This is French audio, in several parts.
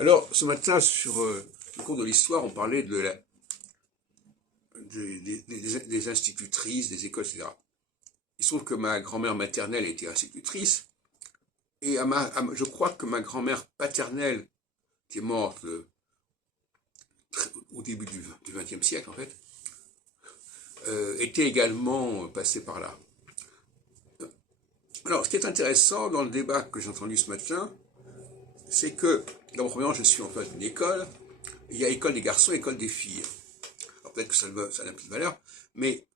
Alors, ce matin, sur le cours de l'histoire, on parlait des institutrices, des écoles, etc. Il se trouve que ma grand-mère maternelle était institutrice, et je crois que ma grand-mère paternelle, qui est morte au début du XXe siècle, en fait, était également passée par là. Alors, ce qui est intéressant dans le débat que j'ai entendu ce matin, c'est que, d'abord, premièrement, je suis en face d'une école. Il y a école des garçons et école des filles. Alors peut-être que ça n'a plus de valeur, mais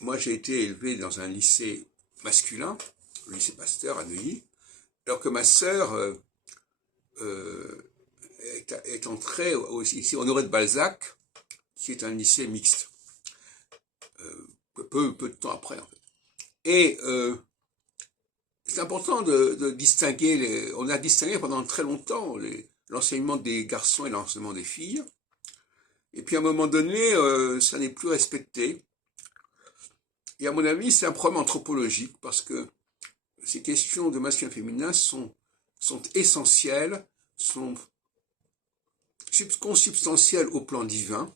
moi j'ai été élevé dans un lycée masculin, le lycée Pasteur à Neuilly, alors que ma sœur est entrée au lycée Honoré de Balzac, qui est un lycée mixte, peu de temps après en fait. Et c'est important de distinguer, on a distingué pendant très longtemps l'enseignement des garçons et l'enseignement des filles. Et puis à un moment donné, ça n'est plus respecté. Et à mon avis, c'est un problème anthropologique parce que ces questions de masculin-féminin sont essentielles, sont consubstantielles au plan divin.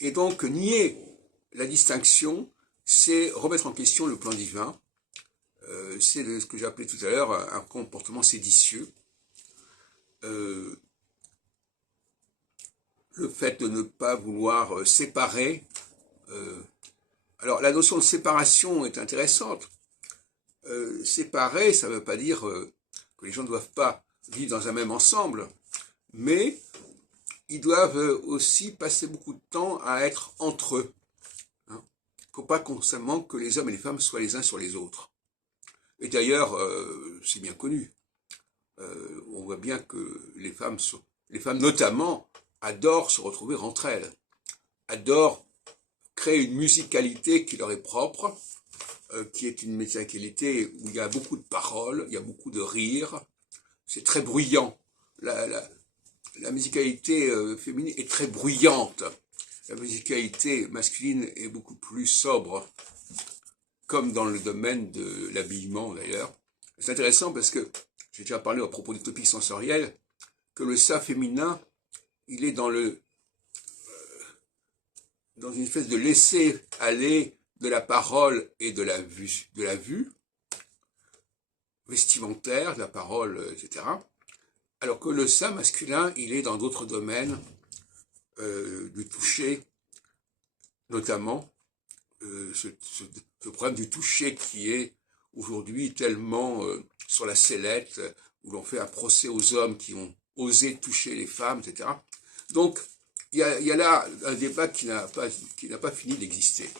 Et donc, nier la distinction, c'est remettre en question le plan divin. C'est ce que j'ai appelé tout à l'heure un comportement séditieux. Le fait de ne pas vouloir séparer. Alors, la notion de séparation est intéressante. Séparer, ça ne veut pas dire que les gens ne doivent pas vivre dans un même ensemble, mais ils doivent aussi passer beaucoup de temps à être entre eux. Il ne faut pas constamment que les hommes et les femmes soient les uns sur les autres. Et d'ailleurs, c'est bien connu. On voit bien que les femmes notamment, adorent se retrouver entre elles, adorent créer une musicalité qui leur est propre, qui est une musicalité où il y a beaucoup de paroles, il y a beaucoup de rires, c'est très bruyant. La musicalité féminine est très bruyante. La musicalité masculine est beaucoup plus sobre, comme dans le domaine de l'habillement d'ailleurs. C'est intéressant parce que j'ai déjà parlé à propos du topic sensoriel, que le ça féminin, il est dans une espèce de laisser aller de la parole et de la vue vestimentaire, de la parole, etc. Alors que le ça masculin, il est dans d'autres domaines, du toucher, notamment, ce problème du toucher qui est aujourd'hui tellement sur la sellette, où l'on fait un procès aux hommes qui ont osé toucher les femmes, etc. Donc, il y a là un débat qui n'a pas fini d'exister.